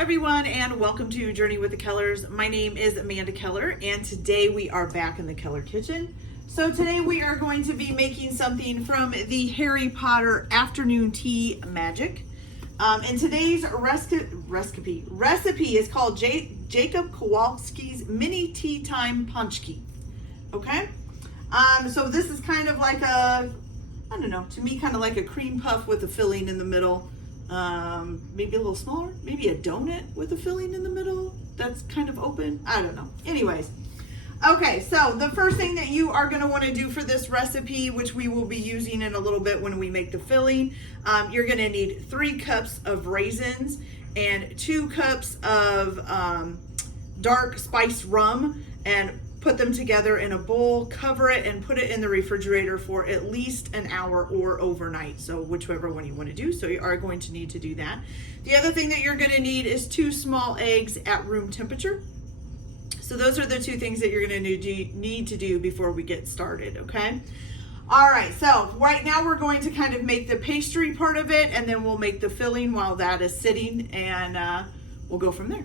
everyone, and welcome to Journey with the Kellers. My name is Amanda Keller, and today we are back in the Keller kitchen. So today we are going to be making something from the Harry Potter afternoon tea magic. And today's recipe is called Jacob Kawolsky's mini Teatime Paczki. Okay, so this is kind of like a, I don't know, to me kind of like a cream puff with a filling in the middle. Maybe a little smaller, maybe a donut with a filling in the middle that's kind of open. I don't know. Anyways, okay, so the first thing that you are going to want to do for this recipe, which we will be using in a little bit when we make the filling, you're going to need 3 cups of raisins and 2 cups of dark spiced rum, and put them together in a bowl, cover it, and put it in the refrigerator for at least an hour or overnight. So whichever one you want to do. So you are going to need to do that. The other thing that you're going to need is 2 small eggs at room temperature. So those are the 2 things that you're going to need to do before we get started, okay? All right, so right now we're going to kind of make the pastry part of it, and then we'll make the filling while that is sitting, and we'll go from there.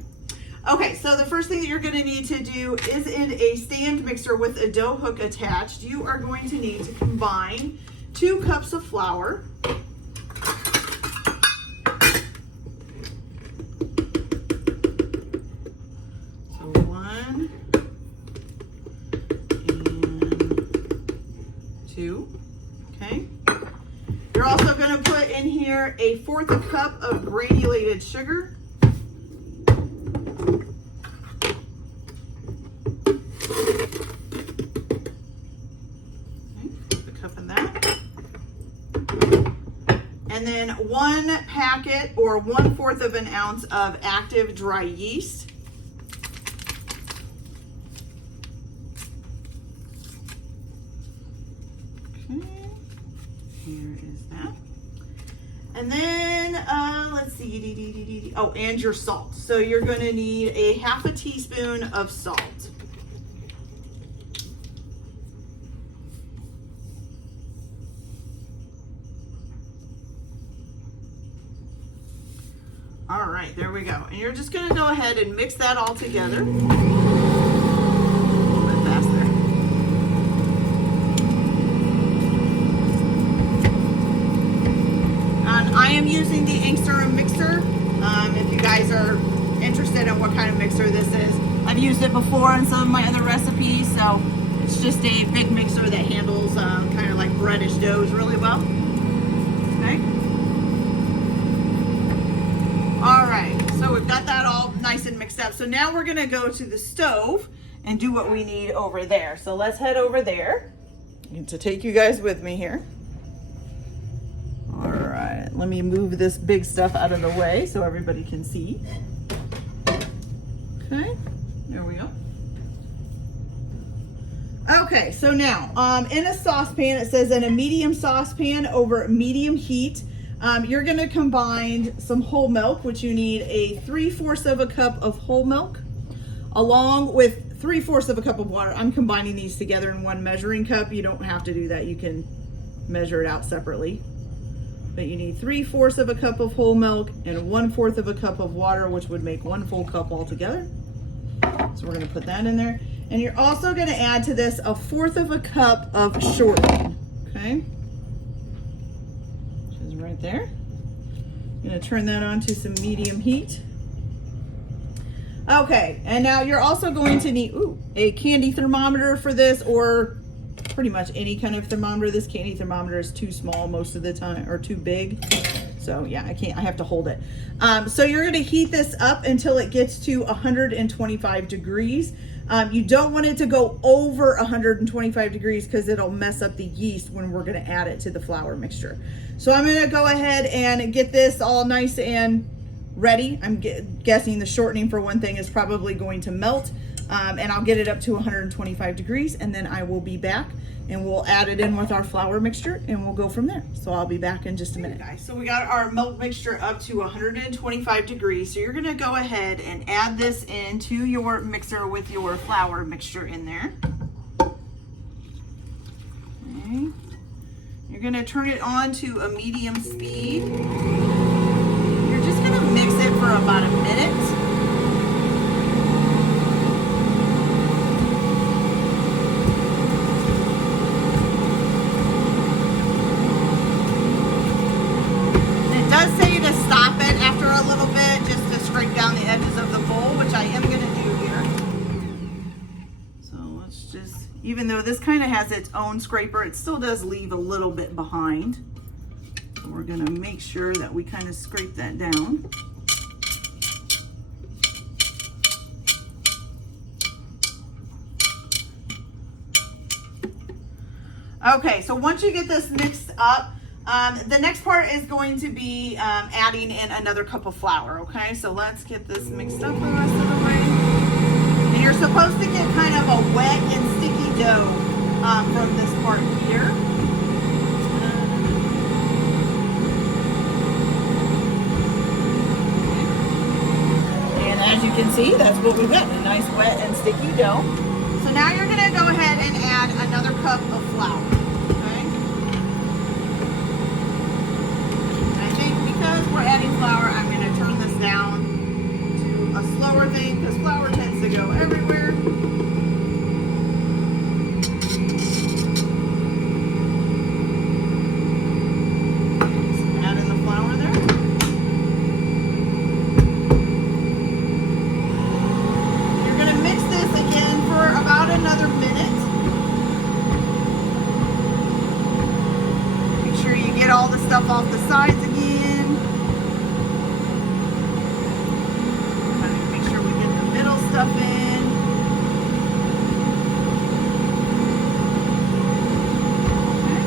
Okay, so the first thing that you're going to need to do is, in a stand mixer with a dough hook attached, you are going to need to combine 2 cups of flour, so 1 and 2, okay. You're also going to put in here a 1/4 cup of granulated sugar, and then 1 packet or 1/4 of an ounce of active dry yeast. Okay, here is that. And then let's see, oh, and your salt. So you're going to need a 1/2 teaspoon of salt. All right, there we go. And you're just going to go ahead and mix that all together. A little bit faster. And I am using the Angstrom mixer. If you guys are interested in what kind of mixer this is, I've used it before in some of my other recipes. So it's just a big mixer that handles kind of like breadish doughs really well. Okay. All right, so we've got that all nice and mixed up. So now we're gonna go to the stove and do what we need over there. So let's head over there to take you guys with me here. All right, let me move this big stuff out of the way so everybody can see. Okay, there we go. Okay, so now in a saucepan, it says in a medium saucepan over medium heat, you're going to combine some whole milk, which you need a 3/4 of a cup of whole milk, along with 3/4 of a cup of water. I'm combining these together in 1 measuring cup. You don't have to do that. You can measure it out separately. But you need 3/4 of a cup of whole milk and 1/4 of a cup of water, which would make 1 full cup altogether. So we're going to put that in there. And you're also going to add to this a 1/4 of a cup of shortening, okay? Right there. I'm going to turn that on to some medium heat. Okay, and now you're also going to need a candy thermometer for this, or pretty much any kind of thermometer. This candy thermometer is too small most of the time, or too big. So yeah, I have to hold it. So you're going to heat this up until it gets to 125 degrees. You don't want it to go over 125 degrees because it'll mess up the yeast when we're going to add it to the flour mixture. So I'm going to go ahead and get this all nice and ready. I'm guessing the shortening, for one thing, is probably going to melt, and I'll get it up to 125 degrees, and then I will be back and we'll add it in with our flour mixture and we'll go from there. So I'll be back in just a minute, guys. So we got our milk mixture up to 125 degrees. So you're going to go ahead and add this into your mixer with your flour mixture in there. Okay. You're going to turn it on to a medium speed. You're just going to mix it for about a minute. even though this kind of has its own scraper, it still does leave a little bit behind. So we're gonna make sure that we kind of scrape that down. Okay, so once you get this mixed up, the next part is going to be adding in another cup of flour, okay? So let's get this mixed up the rest of the way. And you're supposed to get kind of a wet and sticky dough from this part here. And as you can see, that's what we've got, a nice wet and sticky dough. So now you're gonna go ahead and add another cup of flour. We're adding flour, I'm going to turn this down to a slower thing because flour tends to go everywhere. Just add in the flour there. You're going to mix this again for about another minute. Make sure you get all the stuff off the sides again. Stuff in. Okay.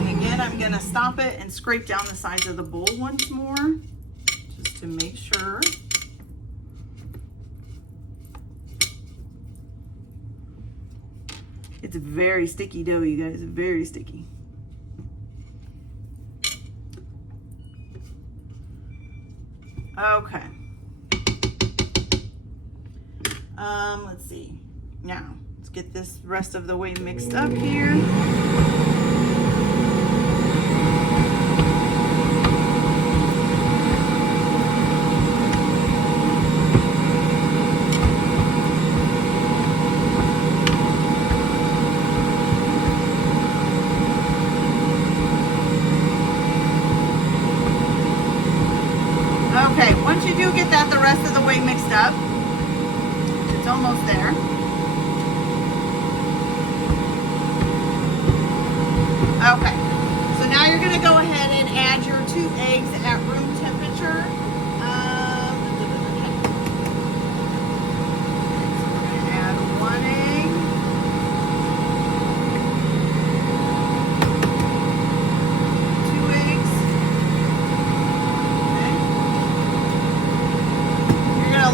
And again, I'm going to stop it and scrape down the sides of the bowl once more, just to make sure. It's very sticky dough, you guys, very sticky. Okay. Let's see. Now, let's get this rest of the way mixed up here. Okay, once you do get that the rest of the way mixed up, it's almost there. Okay, so now you're going to go ahead and add your 2 eggs at room temperature. So we're going to add 1 egg.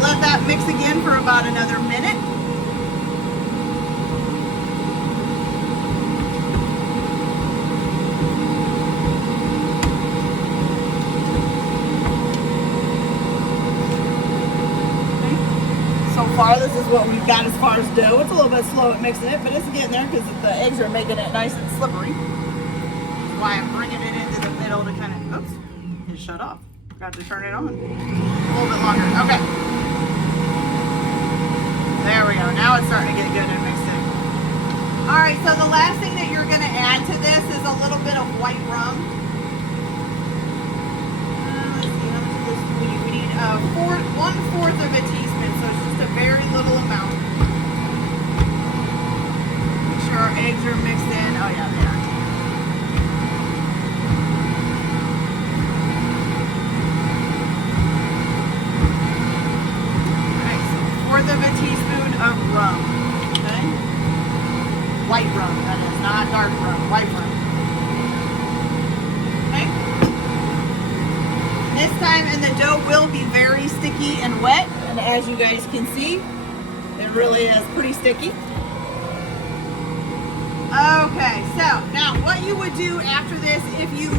Let that mix again for about another minute. Okay. So far, this is what we've got as far as dough. It's a little bit slow at mixing it, but it's getting there because the eggs are making it nice and slippery. That's why I'm bringing it into the middle to kind of, oops, it shut off. Forgot to turn it on. A little bit longer. Okay. There we go. Now it's starting to get good and mixed in. All right, so the last thing that you're going to add to this is a little bit of white rum. Let's see, how much of this do we need? We need 1/4 of a teaspoon, so it's just a very little amount. Make sure our eggs are mixed in. Oh yeah, they are. Of a teaspoon of rum, okay? White rum, that is, not dark rum, white rum. Okay? This time, and the dough will be very sticky and wet, and as you guys can see, it really is pretty sticky. Okay, so now what you would do after this, if you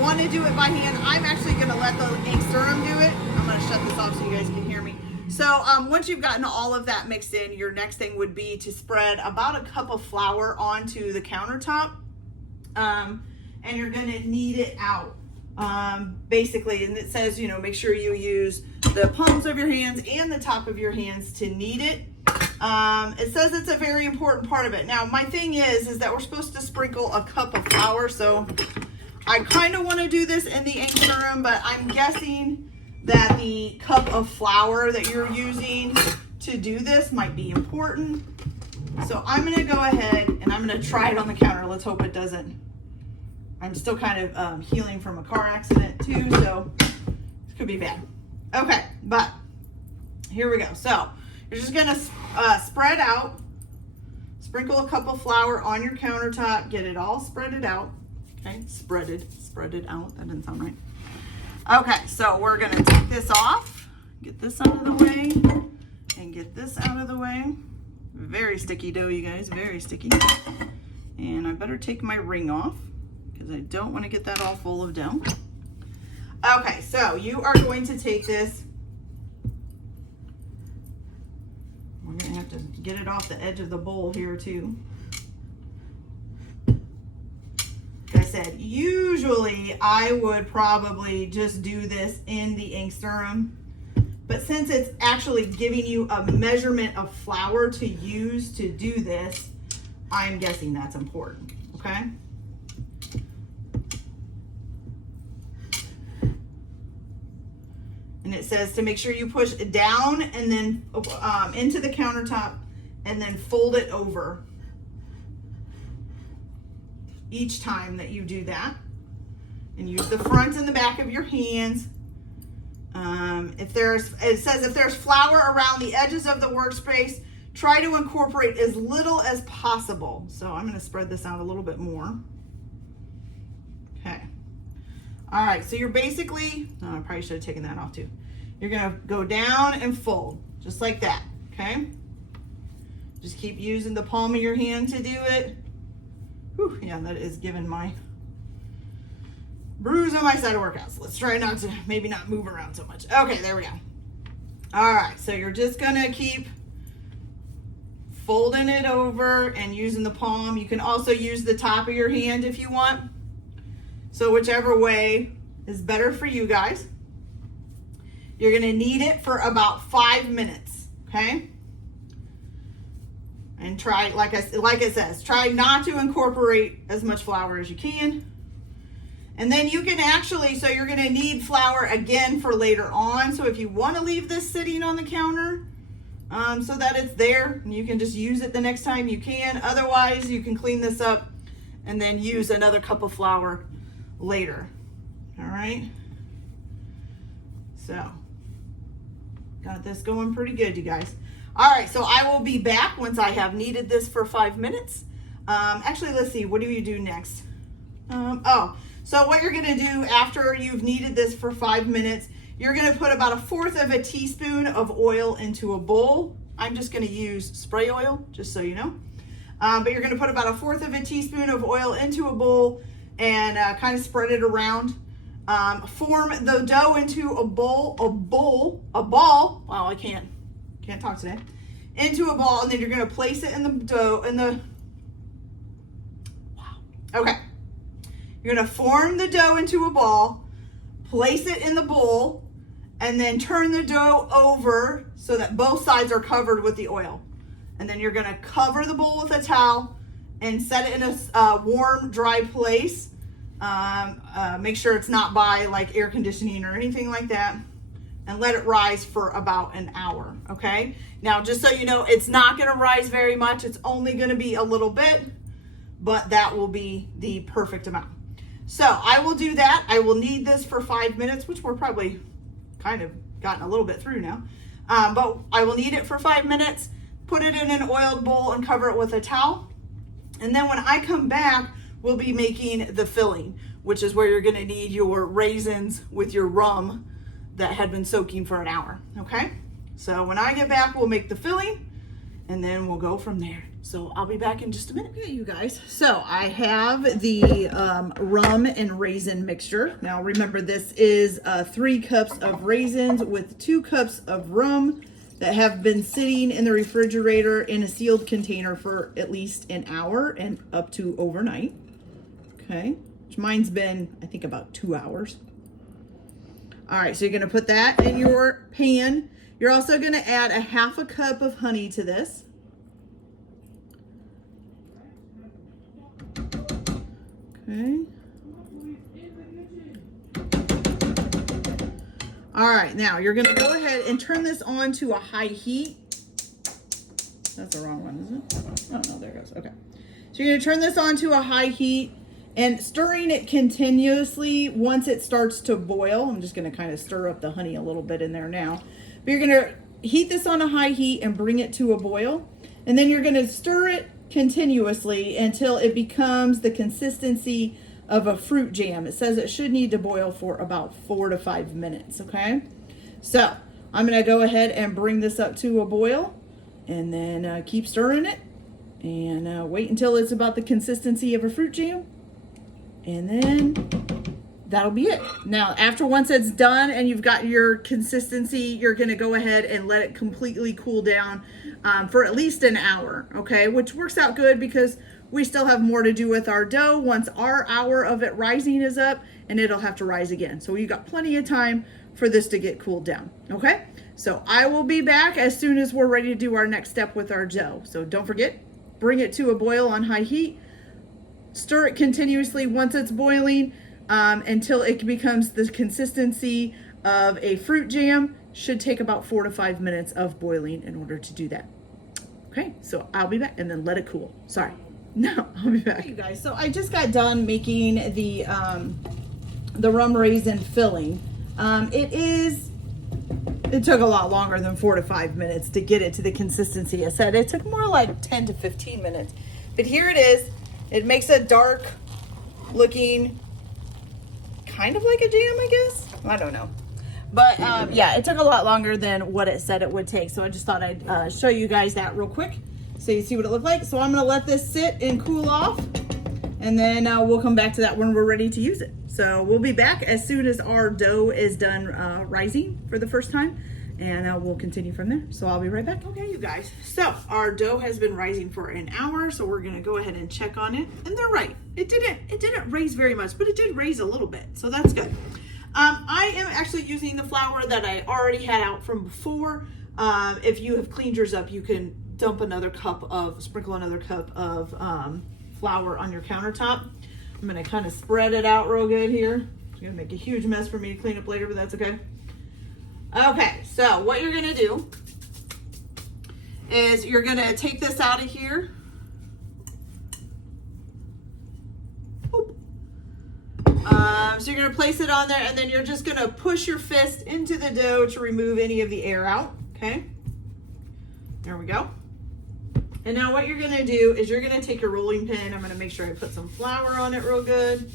want to do it by hand, I'm actually going to let the ink serum do it. I'm going to shut this off so you guys can hear me. So once you've gotten all of that mixed in, your next thing would be to spread about a cup of flour onto the countertop. And you're going to knead it out, basically. And it says, you know, make sure you use the palms of your hands and the top of your hands to knead it. It says it's a very important part of it. Now, my thing is that we're supposed to sprinkle a cup of flour. So I kind of want to do this in the ink serum, but I'm guessing that the cup of flour that you're using to do this might be important. So I'm gonna go ahead and I'm gonna try it on the counter. Let's hope it doesn't. I'm still kind of healing from a car accident too, so it could be bad. Okay, but here we go. So you're just gonna spread out, sprinkle a cup of flour on your countertop, get it all spreaded out. Okay, spread it out. That didn't sound right. Okay, so we're gonna take this off, get this out of the way, and get this out of the way. Very sticky dough, you guys, very sticky. And I better take my ring off because I don't want to get that all full of dough. Okay, so you are going to take this. We're going to have to get it off the edge of the bowl here too. Like I said, usually I would probably just do this in the ink stirrer. But since it's actually giving you a measurement of flour to use to do this, I'm guessing that's important, okay? And it says to make sure you push it down and then into the countertop and then fold it over each time that you do that. And use the front and the back of your hands. It says if there's flour around the edges of the workspace, try to incorporate as little as possible. So I'm going to spread this out a little bit more. Okay. All right, so you're basically, I probably should have taken that off too. You're going to go down and fold, just like that, okay? Just keep using the palm of your hand to do it. Whew, yeah, that is giving my bruise on my side of workouts. Let's try not to, maybe not move around so much. Okay, there we go. All right, so you're just gonna keep folding it over and using the palm. You can also use the top of your hand if you want. So whichever way is better for you guys. You're gonna knead it for about 5 minutes, okay? And try, like it says, try not to incorporate as much flour as you can. And then you can actually, so you're gonna need flour again for later on. So if you wanna leave this sitting on the counter so that it's there, you can just use it the next time you can. Otherwise, you can clean this up and then use another cup of flour later. All right. So, got this going pretty good, you guys. All right, so I will be back once I have kneaded this for 5 minutes. Actually, let's see, what do you do next? So what you're gonna do after you've kneaded this for 5 minutes, you're gonna put about 1/4 of a teaspoon of oil into a bowl. I'm just gonna use spray oil, just so you know. But you're gonna put about 1/4 of a teaspoon of oil into a bowl and kind of spread it around. Form the dough into a ball. Wow, I can't talk today. Into a ball, and then you're gonna place it in the dough, okay. You're gonna form the dough into a ball, place it in the bowl, and then turn the dough over so that both sides are covered with the oil. And then you're gonna cover the bowl with a towel and set it in a warm, dry place. Make sure it's not by like air conditioning or anything like that, and let it rise for about an hour, okay? Now, just so you know, it's not gonna rise very much. It's only gonna be a little bit, but that will be the perfect amount. So I will do that. I will knead this for 5 minutes, which we're probably kind of gotten a little bit through now. But I will knead it for 5 minutes, put it in an oiled bowl and cover it with a towel. And then when I come back, we'll be making the filling, which is where you're gonna need your raisins with your rum that had been soaking for an hour, okay? So when I get back, we'll make the filling and then we'll go from there. So I'll be back in just a minute. Okay, you guys. So I have the rum and raisin mixture. Now remember, this is 3 cups of raisins with 2 cups of rum that have been sitting in the refrigerator in a sealed container for at least an hour and up to overnight. Okay, which mine's been, I think, about 2 hours. All right, so you're gonna put that in your pan. You're also gonna add a 1/2 cup of honey to this. Okay. All right, now you're gonna go ahead and turn this on to a high heat. That's the wrong one, isn't it? Oh, no, there it goes. Okay. So you're going to turn this on to a high heat and stirring it continuously once it starts to boil. I'm just going to kind of stir up the honey a little bit in there now. But you're going to heat this on a high heat and bring it to a boil. And then you're going to stir it continuously until it becomes the consistency of a fruit jam. It says it should need to boil for about 4 to 5 minutes, okay? So I'm going to go ahead and bring this up to a boil and then keep stirring it and wait until it's about the consistency of a fruit jam. And then that'll be it. Now, once it's done and you've got your consistency, you're going to go ahead and let it completely cool down for at least an hour, okay? Which works out good because we still have more to do with our dough once our hour of it rising is up, and it'll have to rise again. So you've got plenty of time for this to get cooled down, okay? So I will be back as soon as we're ready to do our next step with our dough. So don't forget, bring it to a boil on high heat. Stir it continuously once it's boiling until it becomes the consistency of a fruit jam. Should take about 4 to 5 minutes of boiling in order to do that. Okay, so I'll be back and then let it cool. Sorry. No, I'll be back. Hey, you guys, so I just got done making the rum raisin filling. It took a lot longer than 4 to 5 minutes to get it to the consistency I said. It took more like 10 to 15 minutes. But here it is. It makes a dark looking, kind of like a jam, I guess. I don't know. But yeah, it took a lot longer than what it said it would take. So I just thought I'd show you guys that real quick so you see what it looked like. So I'm going to let this sit and cool off. And then we'll come back to that when we're ready to use it. So we'll be back as soon as our dough is done rising for the first time. And we'll continue from there. So I'll be right back. Okay, you guys. So our dough has been rising for an hour. So we're gonna go ahead and check on it. And they're right. It didn't raise very much, but it did raise a little bit. So that's good. I am actually using the flour that I already had out from before. If you have cleaned yours up, you can sprinkle another cup of flour on your countertop. I'm gonna kind of spread it out real good here. It's gonna make a huge mess for me to clean up later, but that's okay. Okay, so what you're gonna do is you're gonna take this out of here. So you're gonna place it on there and then you're just gonna push your fist into the dough to remove any of the air out, okay? There we go. And now what you're gonna do is you're gonna take your rolling pin. I'm gonna make sure I put some flour on it real good.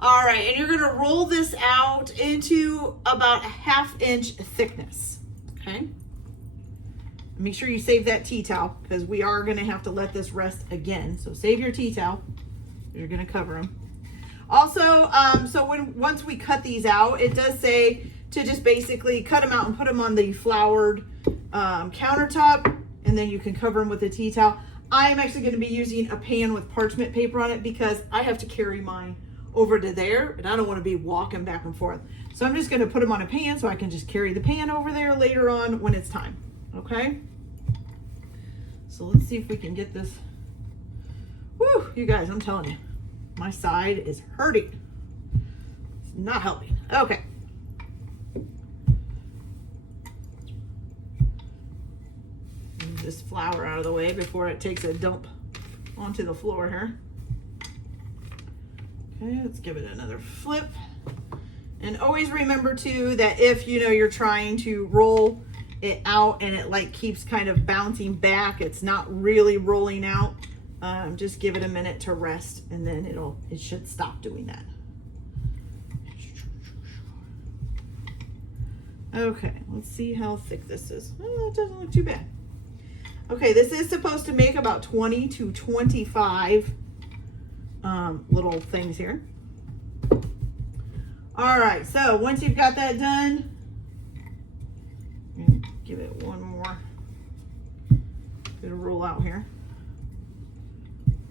All right, and you're gonna roll this out into about a 1/2 inch thickness, okay? Make sure you save that tea towel because we are gonna have to let this rest again. So save your tea towel, you're gonna cover them. Also, so once we cut these out, it does say to just basically cut them out and put them on the floured countertop, and then you can cover them with a tea towel. I am actually gonna be using a pan with parchment paper on it because I have to carry mine over to there and I don't want to be walking back and forth. So I'm just going to put them on a pan so I can just carry the pan over there later on when it's time. Okay. So let's see if we can get this. Woo, you guys, I'm telling you, my side is hurting. It's not helping. Okay. Move this flour out of the way before it takes a dump onto the floor here. Okay, let's give it another flip. And always remember too that if you're trying to roll it out and it like keeps kind of bouncing back, it's not really rolling out, just give it a minute to rest and then it should stop doing that. Okay, let's see how thick this is. Oh, it doesn't look too bad. Okay, this is supposed to make about 20 to 25 little things here. All right, so once you've got that done, give it one more. It'll roll out here.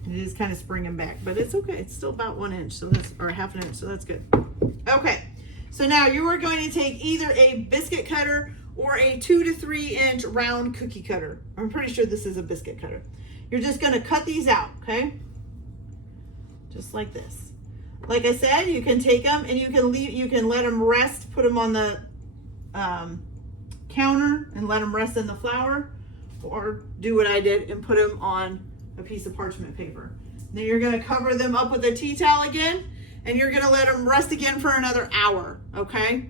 It is kind of springing back, but it's okay. It's still about 1 inch, so that's, or 1/2 inch, so that's good. Okay, so now you are going to take either a biscuit cutter or a 2 to 3 inch round cookie cutter. I'm pretty sure this is a biscuit cutter. You're just going to cut these out, okay? Just like this. Like I said, you can take them and you can let them rest, put them on the counter and let them rest in the flour, or do what I did and put them on a piece of parchment paper. Then you're gonna cover them up with a tea towel again, and you're gonna let them rest again for another hour, okay?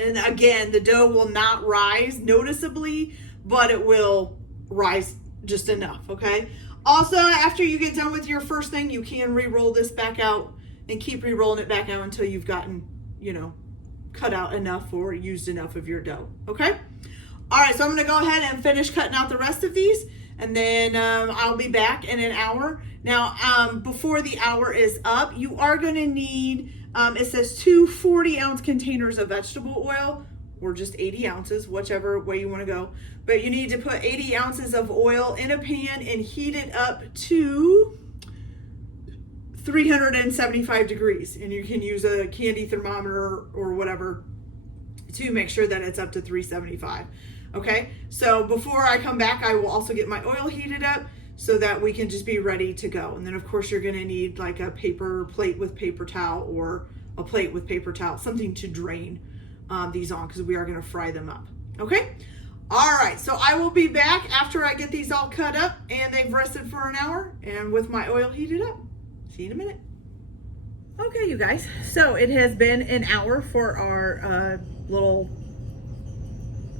And again, the dough will not rise noticeably, but it will rise just enough, okay? Also, after you get done with your first thing, you can re-roll this back out and keep re-rolling it back out until you've gotten, you know, cut out enough or used enough of your dough, okay? All right, so I'm gonna go ahead and finish cutting out the rest of these, and then I'll be back in an hour. Now, before the hour is up, you are gonna need, it says 2 40-ounce containers of vegetable oil, or just 80 ounces, whichever way you wanna go. But you need to put 80 ounces of oil in a pan and heat it up to 375 degrees. And you can use a candy thermometer or whatever to make sure that it's up to 375. Okay, so before I come back, I will also get my oil heated up so that we can just be ready to go. And then of course you're gonna need like a paper plate with paper towel, or a plate with paper towel, something to drain these on, because we are gonna fry them up, okay? All right, so I will be back after I get these all cut up and they've rested for an hour and with my oil heated up. See you in a minute. Okay, you guys, so it has been an hour for our little,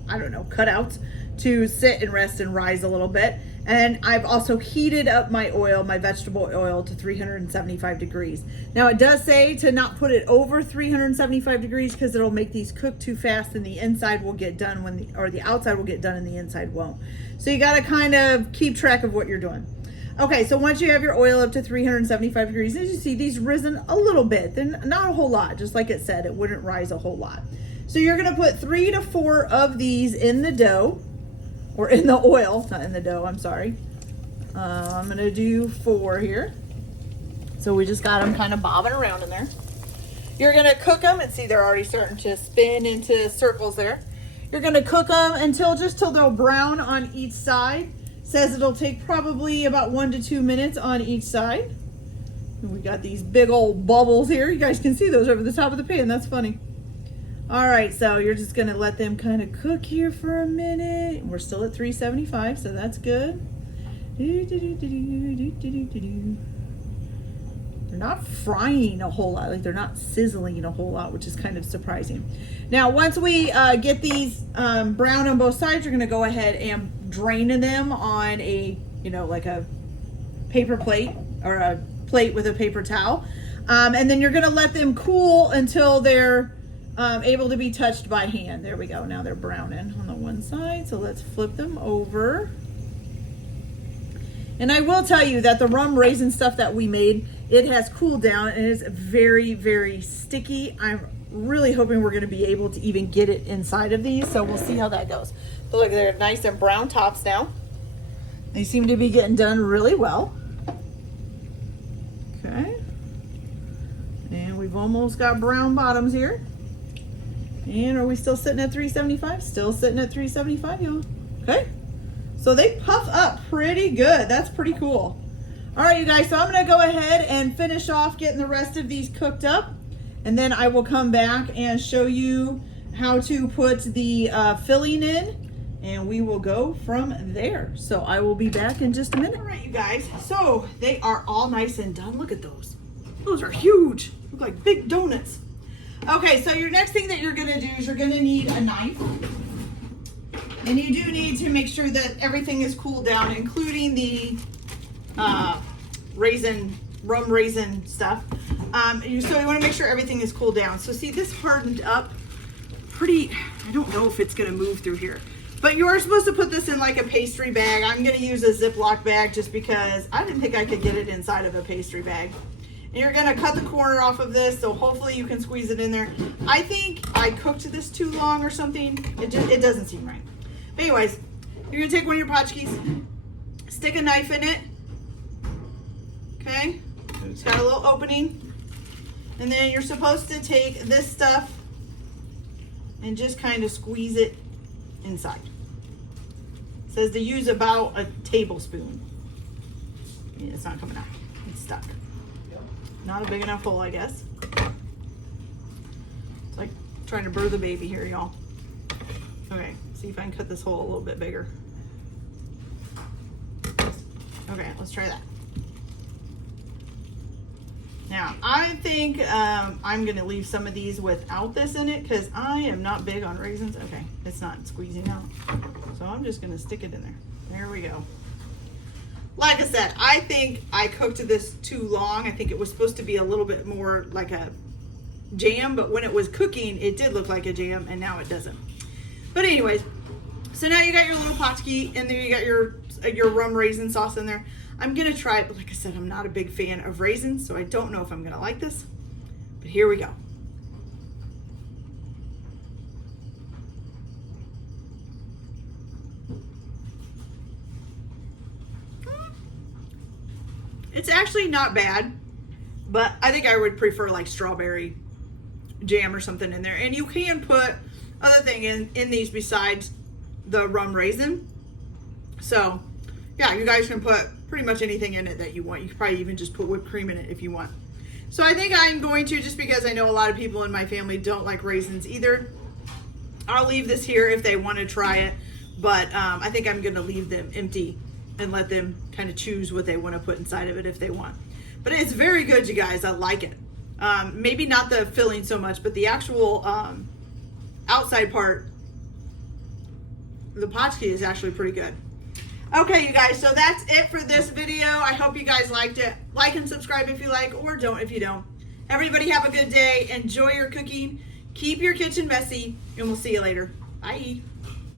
I don't know, cutouts to sit and rest and rise a little bit. And I've also heated up my oil, my vegetable oil, to 375 degrees. Now it does say to not put it over 375 degrees because it'll make these cook too fast and the inside will get done or the outside will get done and the inside won't. So you gotta kind of keep track of what you're doing. Okay, so once you have your oil up to 375 degrees, as you see, these risen a little bit. They're not a whole lot, just like it said, it wouldn't rise a whole lot. So you're gonna put 3 to 4 of these in the dough, or in the oil, not in the dough, I'm sorry. I'm gonna do 4 here. So we just got them kind of bobbing around in there. You're gonna cook them, and see they're already starting to spin into circles there. You're gonna cook them until they'll brown on each side. Says it'll take probably about 1 to 2 minutes on each side. And we got these big old bubbles here. You guys can see those over the top of the pan, that's funny. All right, so you're just gonna let them kind of cook here for a minute. We're still at 375, so that's good. They're not frying a whole lot, like they're not sizzling a whole lot, which is kind of surprising. Now, once we get these brown on both sides, you're gonna go ahead and drain them on a, like a paper plate or a plate with a paper towel. And then you're gonna let them cool until they're able to be touched by hand. There we go. Now they're browning on the one side. So let's flip them over. And I will tell you that the rum raisin stuff that we made, it has cooled down and it is very, very sticky. I'm really hoping we're going to be able to even get it inside of these. So we'll see how that goes. But look, they're nice and brown tops now. They seem to be getting done really well. Okay. And we've almost got brown bottoms here. And are we still sitting at 375? Still sitting at 375, y'all. Okay. So they puff up pretty good. That's pretty cool. All right, you guys. So I'm going to go ahead and finish off getting the rest of these cooked up. And then I will come back and show you how to put the filling in. And we will go from there. So I will be back in just a minute. All right, you guys. So they are all nice and done. Look at those. Those are huge. Look like big donuts. Okay, so your next thing that you're gonna do is you're gonna need a knife. And you do need to make sure that everything is cooled down, including the rum raisin stuff. So you wanna make sure everything is cooled down. So see, this hardened up pretty, I don't know if it's gonna move through here. But you are supposed to put this in like a pastry bag. I'm gonna use a Ziploc bag just because I didn't think I could get it inside of a pastry bag. And you're gonna cut the corner off of this, so hopefully you can squeeze it in there. I think I cooked this too long or something. It doesn't seem right. But anyways, you're gonna take one of your Paczkis, stick a knife in it. Okay, it's got a little opening. And then you're supposed to take this stuff and just kind of squeeze it inside. It says to use about a tablespoon. Yeah, it's not coming out, it's stuck. Not a big enough hole, I guess. It's like trying to birth a baby here, y'all. Okay, see if I can cut this hole a little bit bigger. Okay, let's try that. Now, I think I'm going to leave some of these without this in it because I am not big on raisins. Okay, it's not squeezing out. So I'm just going to stick it in there. There we go. Like I said, I think I cooked this too long. I think it was supposed to be a little bit more like a jam, but when it was cooking, it did look like a jam, and now it doesn't. But anyways, so now you got your little Paczki, and there you got your rum raisin sauce in there. I'm gonna try it, but like I said, I'm not a big fan of raisins, so I don't know if I'm gonna like this. But here we go. It's actually not bad, but I think I would prefer like strawberry jam or something in there. And you can put other thing in these besides the rum raisin. So yeah, you guys can put pretty much anything in it that you want. You could probably even just put whipped cream in it if you want. So I think I'm going to, just because I know a lot of people in my family don't like raisins either, I'll leave this here if they want to try it. But I think I'm going to leave them empty and let them kind of choose what they want to put inside of it if they want. But it's very good, you guys. I like it. Maybe not the filling so much, but the actual outside part, the Paczki, is actually pretty good. Okay, you guys, so that's it for this video. I hope you guys liked it. Like and subscribe if you like, or don't if you don't. Everybody have a good day. Enjoy your cooking. Keep your kitchen messy, and we'll see you later. Bye.